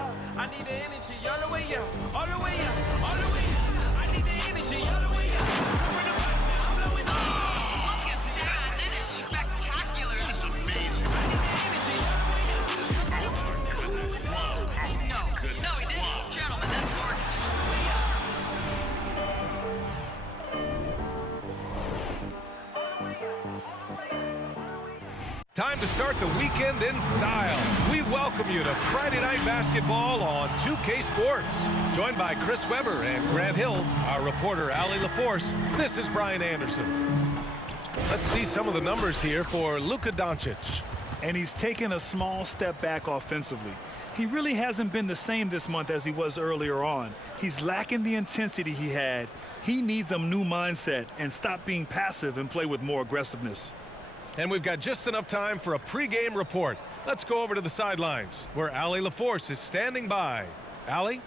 up. I need the energy all the way up, all the way up, all the way up. I need the energy all the way up. From the bottom now, I'm blowing up. Look at that. That is spectacular. That's amazing. I need the energy all the way up. Oh, my goodness. No, he didn't. Gentlemen, that's gorgeous. Time to start the weekend in style. We welcome you to Friday Night Basketball on 2K Sports. Joined by Chris Webber and Grant Hill, our reporter Allie LaForce, this is Brian Anderson. Let's see some of the numbers here for Luka Doncic. And he's taken a small step back offensively. He really hasn't been the same this month as he was earlier on. He's lacking the intensity he had. He needs a new mindset and stop being passive and play with more aggressiveness. And we've got just enough time for a pregame report. Let's go over to the sidelines, where Allie LaForce is standing by. Allie?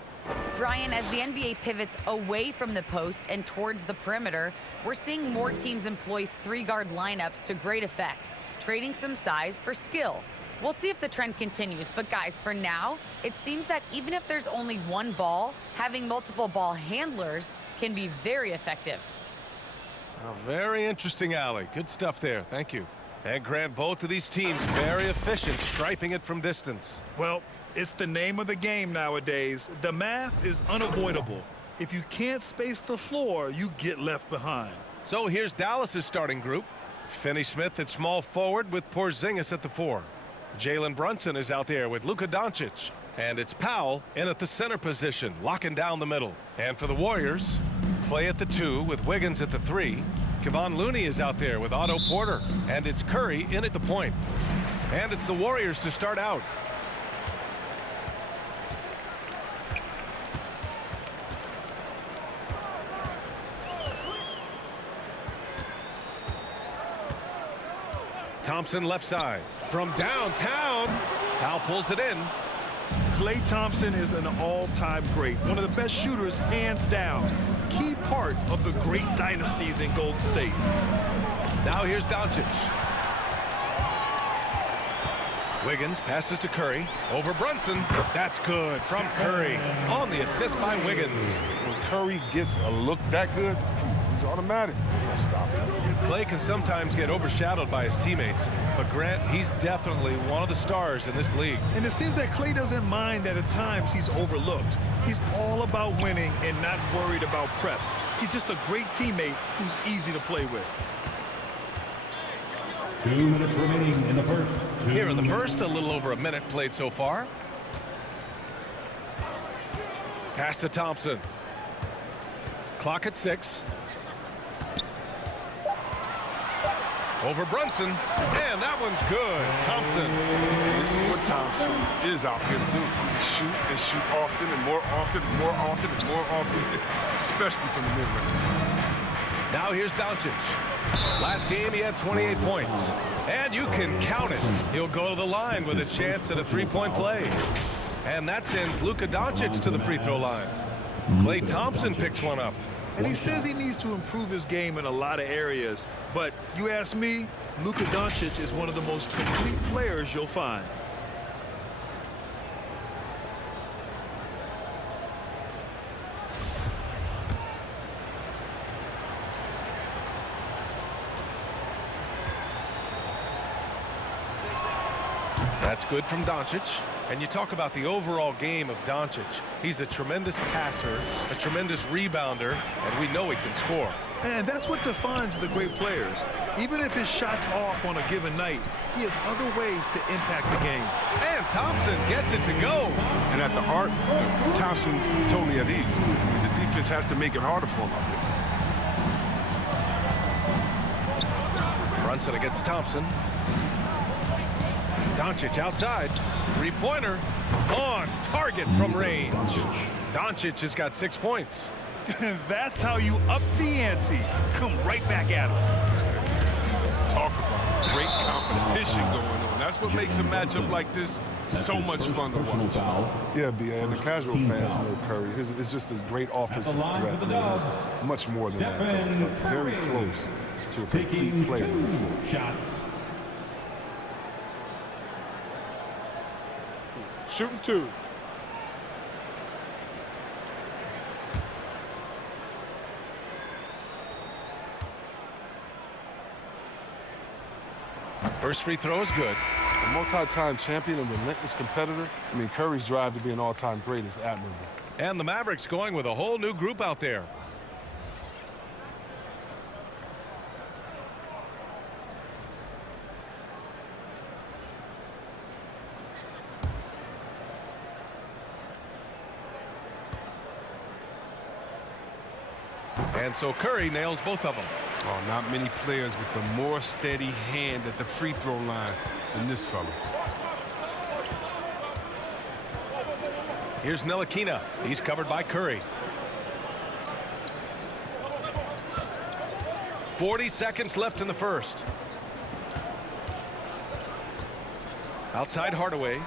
Brian, as the NBA pivots away from the post and towards the perimeter, we're seeing more teams employ three-guard lineups to great effect, trading some size for skill. We'll see if the trend continues, but guys, for now, it seems that even if there's only one ball, having multiple ball handlers can be very effective. Very interesting, Allie. Good stuff there. Thank you. And Grant, both of these teams very efficient, striping it from distance. Well, it's the name of the game nowadays. The math is unavoidable. If you can't space the floor, you get left behind. So here's Dallas's starting group. Finney-Smith at small forward with Porzingis at the 4. Jalen Brunson is out there with Luka Doncic. And it's Powell in at the center position, locking down the middle. And for the Warriors, Klay at the 2 with Wiggins at the 3. Kevon Looney is out there with Otto Porter. And it's Curry in at the point. And it's the Warriors to start out. Thompson left side. From downtown, Powell pulls it in. Klay Thompson is an all-time great, one of the best shooters, hands down. Key part of the great dynasties in Golden State. Now here's Doncic. Wiggins passes to Curry. Over Brunson. That's good from Curry. On the assist by Wiggins. When Curry gets a look that good, he's automatic. He's not stopping. Klay can sometimes get overshadowed by his teammates, but Grant, he's definitely one of the stars in this league. And it seems that Klay doesn't mind that at times he's overlooked. He's all about winning and not worried about press. He's just a great teammate who's easy to play with. 2 minutes remaining in the first. Here in the first, a little over a minute played so far. Pass to Thompson. Clock at 6. Over Brunson, and that one's good. Thompson. This is what Thompson is out here to do. Shoot and shoot often and more often and more often and more often, especially from the mid-range. Now here's Doncic. Last game he had 28 points. And you can count it. He'll go to the line with a chance at a three-point play. And that sends Luka Doncic to the free throw line. Klay Thompson picks one up. And he says he needs to improve his game in a lot of areas. But you ask me, Luka Doncic is one of the most complete players you'll find. That's good from Doncic. And you talk about the overall game of Doncic. He's a tremendous passer, a tremendous rebounder, and we know he can score. And that's what defines the great players. Even if his shot's off on a given night, he has other ways to impact the game. And Thompson gets it to go. And at the arc, Thompson's totally at ease. The defense has to make it harder for him out there. Brunson against Thompson. Doncic outside. Three-pointer on target from range. Doncic has got 6 points. That's how you up the ante. Come right back at him. Let's talk about great competition going on. That's what makes a matchup like this so much fun to watch. Yeah, and the casual fans know Curry. It's just a great offensive threat. He's much more than that. Very close to a complete player. Shots. Shooting 2. First free throw is good. A multi-time champion and relentless competitor. I mean, Curry's drive to be an all-time great is admirable. And the Mavericks going with a whole new group out there. And so Curry nails both of them. Oh, not many players with a more steady hand at the free throw line than this fella. Here's Ntilikina. He's covered by Curry. 40 seconds left in the first. Outside Hardaway.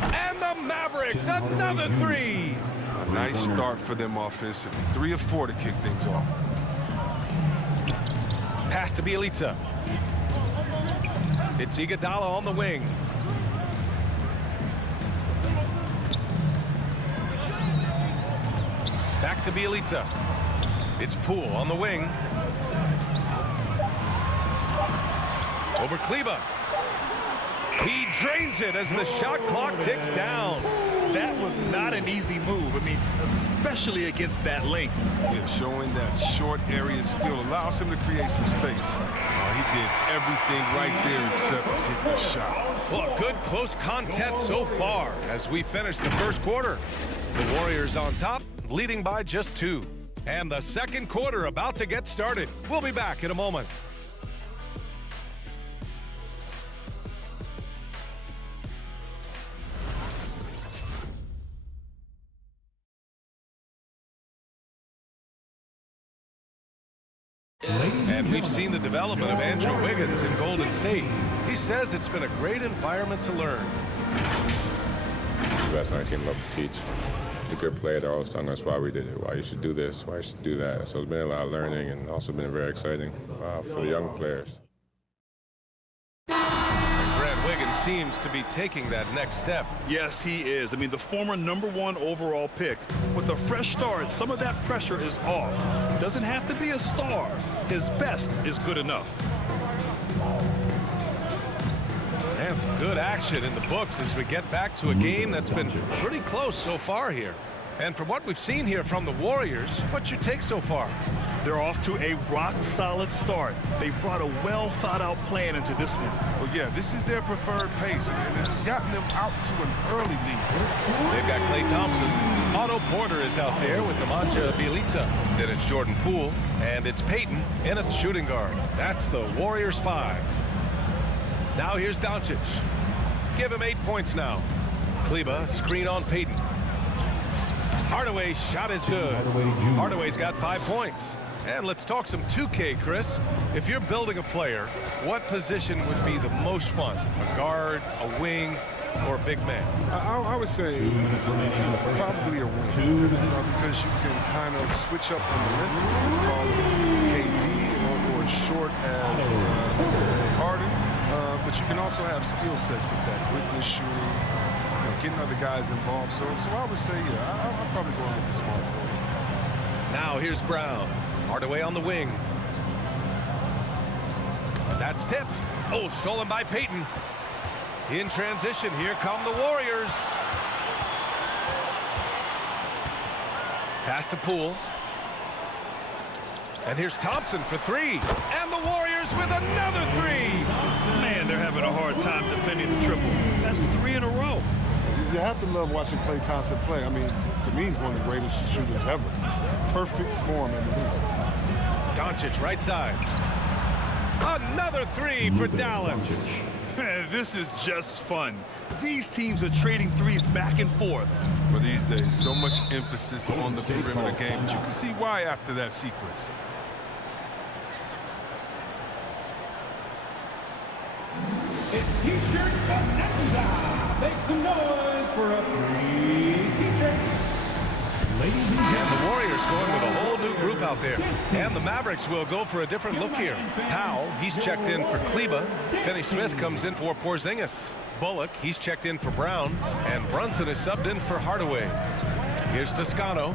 And the Mavericks, another three. A nice start for them offensively. 3 of 4 to kick things off. Pass to Bjelica. It's Iguodala on the wing. Back to Bjelica. It's Poole on the wing. Over Klay. He drains it as the shot clock ticks down. That was not an easy move. I mean, especially against that length. Yeah, showing that short area skill allows him to create some space. He did everything right there except hit the shot. Well, a good close contest so far as we finish the first quarter. The Warriors on top, leading by just 2. And the second quarter about to get started. We'll be back in a moment. And we've seen the development of Andrew Wiggins in Golden State. He says it's been a great environment to learn. The best 19 love to teach. The good player, they're always telling us why we did it, why you should do this, why you should do that. So it's been a lot of learning and also been very exciting for the young players. Wiggins seems to be taking that next step. Yes, he is. I mean, the former #1 overall pick. With a fresh start, some of that pressure is off. Doesn't have to be a star. His best is good enough. And some good action in the books as we get back to a game that's been pretty close so far here. And from what we've seen here from the Warriors, what's your take so far? They're off to a rock-solid start. They brought a well-thought-out plan into this one. Well, yeah, this is their preferred pace, and it's gotten them out to an early lead. They've got Klay Thompson. Otto Porter is out there with Nemanja Bjelica. Then it's Jordan Poole, and it's Payton in at shooting guard. That's the Warriors 5. Now here's Doncic. Give him 8 points now. Klay, screen on Payton. Hardaway's shot is good. Hardaway's got 5 points. And let's talk some 2K, Chris. If you're building a player, what position would be the most fun? A guard, a wing, or a big man? I would say probably a wing. Because you can kind of switch up on the length, as tall as KD or as short as, let's say, Harden. But you can also have skill sets with that. Quickness shooting, getting other guys involved. So I would say, yeah, I'm probably going with the small forward. Now here's Brown. Hardaway on the wing. That's tipped. Oh, stolen by Payton. In transition, here come the Warriors. Pass to Poole. And here's Thompson for 3. And the Warriors with another 3. Man, they're having a hard time defending the triple. That's 3 in a row. You have to love watching Klay Thompson play. I mean, to me, he's one of the greatest shooters ever. Perfect form in the league. Doncic right side. Another 3 for Dallas. This is just fun. These teams are trading threes back and forth. Well, these days, so much emphasis on the perimeter game, but you can see why after that sequence. It's T-shirt bonanza. Make some noise for a free T-shirt. Ladies and gentlemen. And the Warriors going with a whole new group out there. And the Mavericks will go for a different look here. Powell, he's checked in for Klay. Finney Smith comes in for Porzingis. Bullock, he's checked in for Brown. And Brunson is subbed in for Hardaway. Here's Toscano.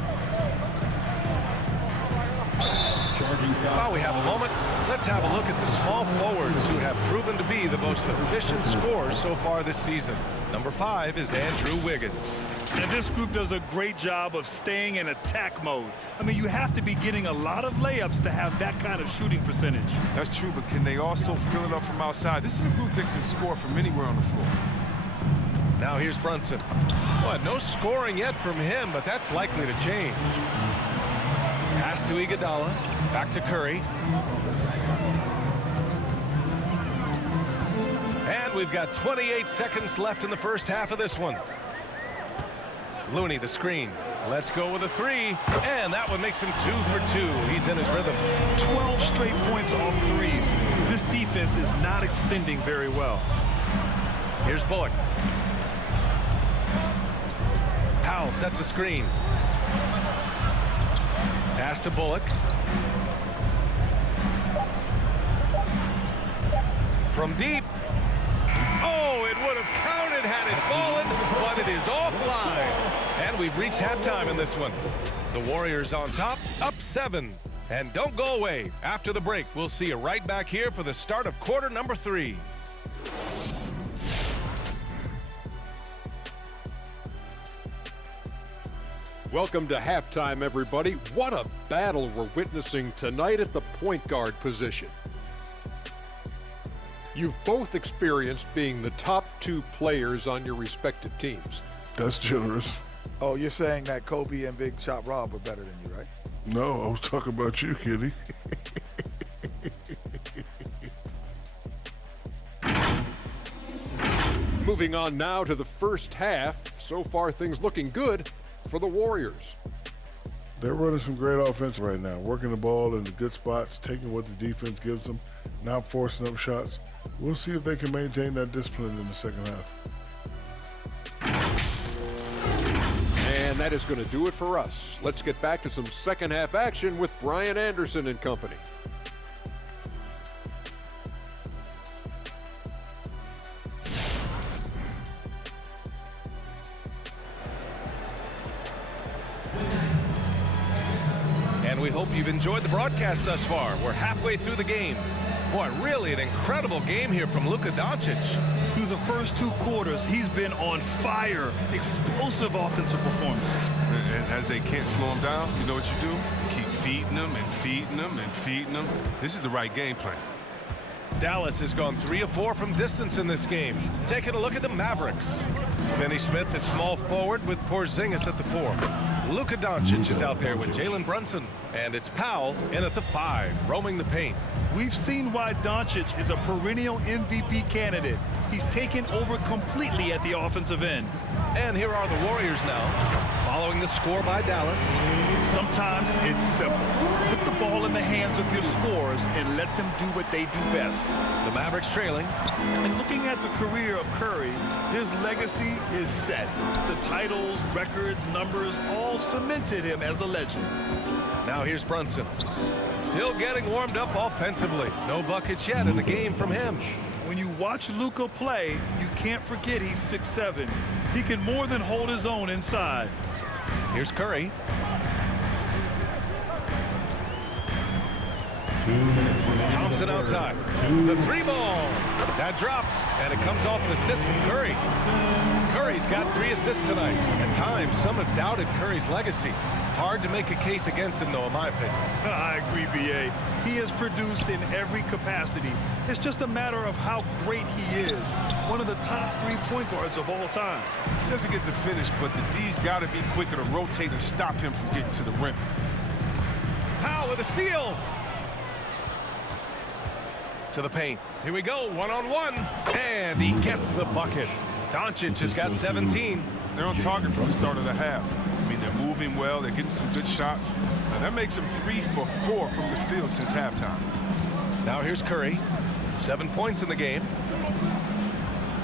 Charging While we have a moment, let's have a look at the small forwards who have proven to be the most efficient scorers so far this season. Number 5 is Andrew Wiggins. And this group does a great job of staying in attack mode. I mean, you have to be getting a lot of layups to have that kind of shooting percentage. That's true, but can they also fill it up from outside? This is a group that can score from anywhere on the floor. Now here's Brunson. Well, no scoring yet from him, but that's likely to change. Pass to Iguodala. Back to Curry. And we've got 28 seconds left in the first half of this one. Looney, the screen. Let's go with a 3. And that one makes him 2 for 2. He's in his rhythm. 12 straight points off threes. This defense is not extending very well. Here's Bullock. Powell sets a screen. Pass to Bullock. From deep. Oh, it would have counted had it fallen, but it is offline. And we've reached halftime in this one. The Warriors on top, up 7. And don't go away. After the break, we'll see you right back here for the start of quarter number 3. Welcome to halftime, everybody. What a battle we're witnessing tonight at the point guard position. You've both experienced being the top 2 players on your respective teams. That's generous. Oh, you're saying that Kobe and Big Shot Rob are better than you, right? No, I was talking about you, Kitty. Moving on now to the first half. So far, things looking good for the Warriors. They're running some great offense right now, working the ball in the good spots, taking what the defense gives them, not forcing up shots. We'll see if they can maintain that discipline in the second half. And that is going to do it for us. Let's get back to some second half action with Brian Anderson and company. And we hope you've enjoyed the broadcast thus far. We're halfway through the game. Boy, really an incredible game here from Luka Doncic. Through the first 2 quarters, he's been on fire. Explosive offensive performance. And as they can't slow him down, you know what you do? Keep feeding them and feeding them and feeding them. This is the right game plan. Dallas has gone 3 of 4 from distance in this game. Taking a look at the Mavericks. Finney Smith at small forward with Porzingis at the 4. Luka Doncic is out there with Jalen Brunson. And it's Powell in at the 5, roaming the paint. We've seen why Doncic is a perennial MVP candidate. He's taken over completely at the offensive end. And here are the Warriors now, following the score by Dallas. Sometimes it's simple. Put the ball in the hands of your scorers and let them do what they do best. The Mavericks trailing. And looking at the career of Curry, his legacy is set. The titles, records, numbers all cemented him as a legend. Now here's Brunson. Still getting warmed up offensively. No buckets yet in the game from him. When you watch Luka play, you can't forget he's 6'7". He can more than hold his own inside. Here's Curry. Thompson outside. The 3-ball. That drops, and it comes off an assist from Curry. Curry's got 3 assists tonight. At times, some have doubted Curry's legacy. Hard to make a case against him, though, in my opinion. I agree, B.A. He has produced in every capacity. It's just a matter of how great he is. One of the top 3 point guards of all time. He doesn't get the finish, but the D's got to be quicker to rotate and stop him from getting to the rim. Powell with a steal. To the paint. Here we go, 1-on-1. And he gets the bucket. Doncic has got 17. They're on target from the start of the half. I mean, they're moving well. They're getting some good shots. Now, that makes them 3 for 4 from the field since halftime. Now here's Curry. 7 points in the game.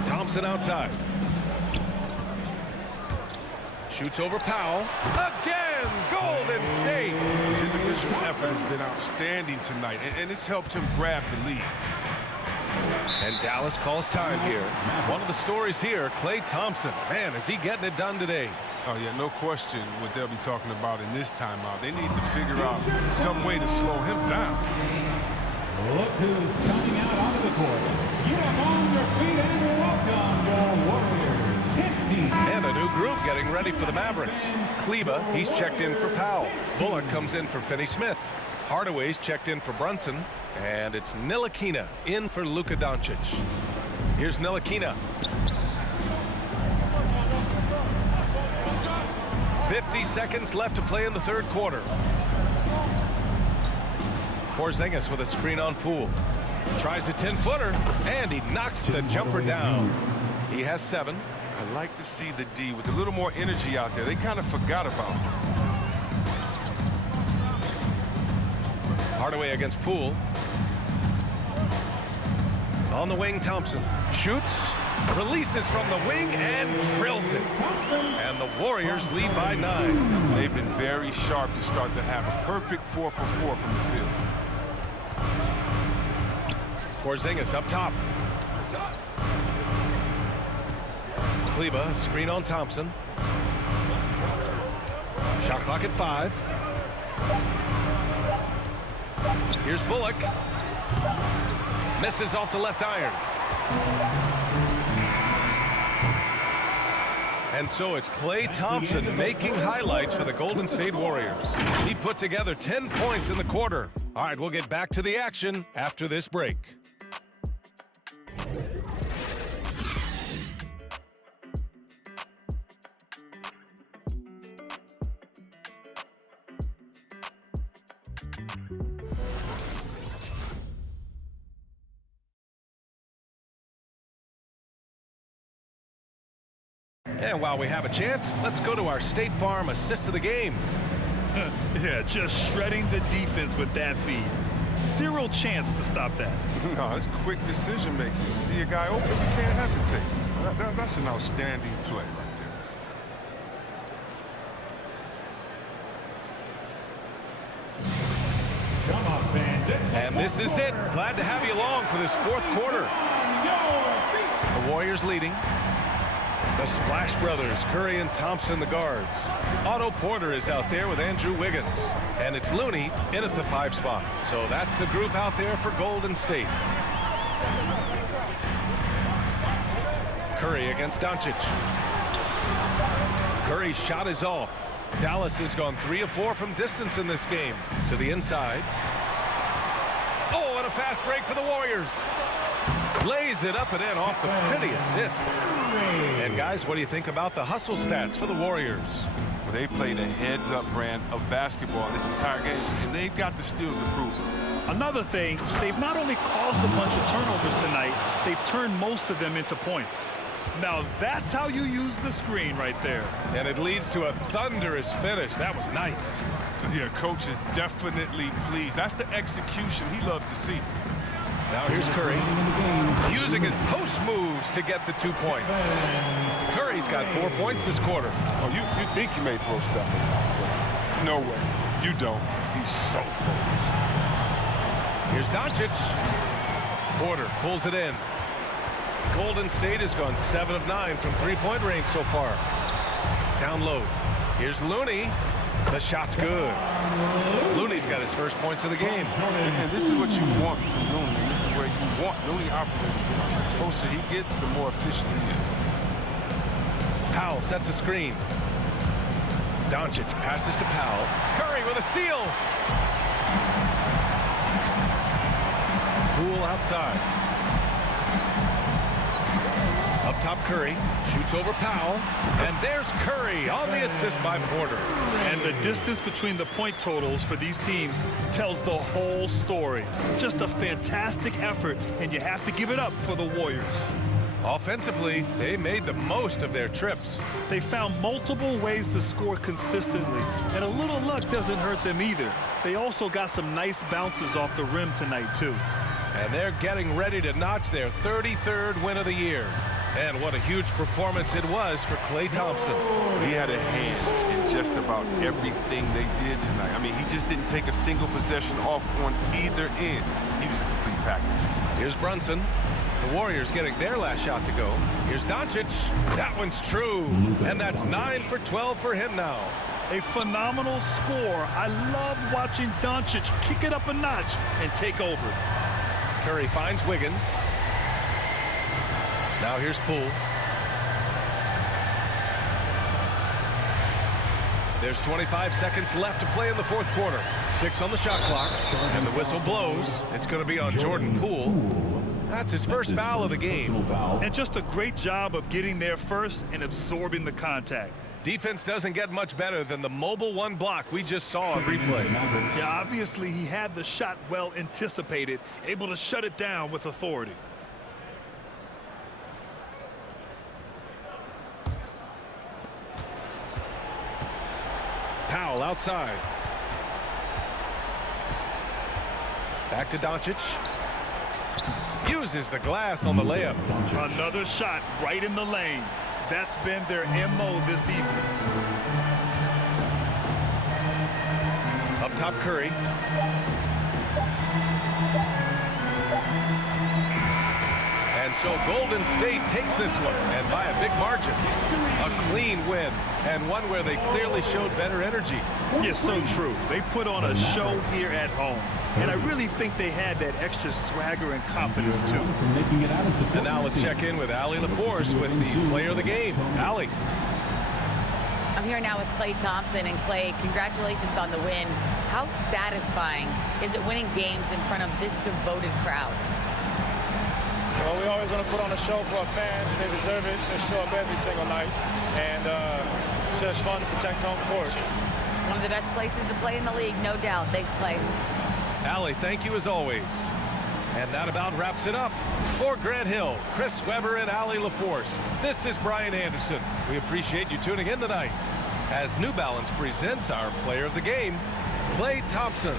Thompson outside. Shoots over Powell. Again, Golden State. His individual effort has been outstanding tonight, and it's helped him grab the lead. And Dallas calls time here. One of the stories here, Klay Thompson. Man, is he getting it done today. Oh, yeah, no question what they'll be talking about in this timeout. They need to figure out some way to slow him down. Look who's coming out onto the court. You are on your feet and welcome your Warriors. 15. And a new group getting ready for the Mavericks. Klay, he's checked in for Powell. Bullock comes in for Finney-Smith. Hardaway's checked in for Brunson. And it's Ntilikina in for Luka Doncic. Here's Ntilikina. 50 seconds left to play in the third quarter. Porzingis with a screen on Poole. Tries a 10-footer, and he knocks the jumper down. He has 7. I like to see the D with a little more energy out there. They kind of forgot about him. Hardaway against Poole. On the wing, Thompson shoots, releases from the wing, and drills it. And the Warriors lead by 9. They've been very sharp to start the half. A perfect 4 for 4 from the field. Porzingis up top. Klay, screen on Thompson. Shot clock at 5. Here's Bullock. Misses off the left iron. And so it's Klay Thompson making highlights for the Golden State Warriors. He put together 10 points in the quarter. All right, we'll get back to the action after this break. And while we have a chance, let's go to our State Farm assist of the game. Yeah, just shredding the defense with that feed. Zero chance to stop that. No, it's quick decision making. You see a guy open, you can't hesitate. That's an outstanding play right there. Come on, fans. And this is it. Glad to have you along for this fourth quarter. The Warriors leading. The Splash Brothers, Curry and Thompson, the guards. Otto Porter is out there with Andrew Wiggins. And it's Looney in at the 5 spot. So that's the group out there for Golden State. Curry against Doncic. Curry's shot is off. Dallas has gone 3 of 4 from distance in this game. To the inside. Oh, and a fast break for the Warriors. Lays it up and in off the pretty assist. And guys, what do you think about the hustle stats for the Warriors? Well, they played a heads-up brand of basketball this entire game, and they've got the steals to prove it. Another thing, they've not only caused a bunch of turnovers tonight, they've turned most of them into points. Now that's how you use the screen right there. And it leads to a thunderous finish. That was nice. Yeah, coach is definitely pleased. That's the execution he loves to see. Now here's Curry, using his post moves to get the 2 points. Curry's got 4 points this quarter. Oh, you think you may throw stuff in there. No way. You don't. He's so focused. Here's Doncic. Porter pulls it in. Golden State has gone 7 of 9 from 3-point range so far. Down low. Here's Looney. The shot's good. Looney's got his first points of the game. And this is what you want from Looney. This is where you want Looney operating from. The closer he gets, the more efficient he is. Powell sets a screen. Doncic passes to Powell. Curry with a steal. Poole outside. Up top, Curry shoots over Powell, and there's Curry on the assist by Porter. And the distance between the point totals for these teams tells the whole story. Just a fantastic effort, and you have to give it up for the Warriors. Offensively, they made the most of their trips. They found multiple ways to score consistently, and a little luck doesn't hurt them either. They also got some nice bounces off the rim tonight, too. And they're getting ready to notch their 33rd win of the year. And what a huge performance it was for Klay Thompson. He had a hand in just about everything they did tonight. I mean, he just didn't take a single possession off on either end. He was a complete package. Here's Brunson. The Warriors getting their last shot to go. Here's Doncic. That one's true. And that's 9 for 12 for him now. A phenomenal score. I love watching Doncic kick it up a notch and take over. Curry finds Wiggins. Now here's Poole. There's 25 seconds left to play in the fourth quarter. 6 on the shot clock, and the whistle blows. It's going to be on Jordan Poole. That's his first foul of the game. And just a great job of getting there first and absorbing the contact. Defense doesn't get much better than the mobile one block we just saw on replay. Yeah, obviously he had the shot well anticipated, able to shut it down with authority. Powell outside. Back to Doncic. Uses the glass on the layup. Another shot right in the lane. That's been their MO this evening. Up top, Curry. And so Golden State takes this one, and by a big margin. A clean win, and one where they clearly showed better energy. Yes, so true. They put on a show here at home, and I really think they had that extra swagger and confidence, too. And now let's check in with Allie LaForce with the player of the game. Allie. I'm here now with Klay Thompson. And Klay, congratulations on the win. How satisfying is it winning games in front of this devoted crowd? Well, we always want to put on a show for our fans. They deserve it. They show up every single night. And it's just fun to protect home court. It's one of the best places to play in the league, no doubt. Thanks, Klay. Allie, thank you as always. And that about wraps it up. For Grant Hill, Chris Webber, and Allie LaForce, this is Brian Anderson. We appreciate you tuning in tonight as New Balance presents our player of the game, Klay Thompson.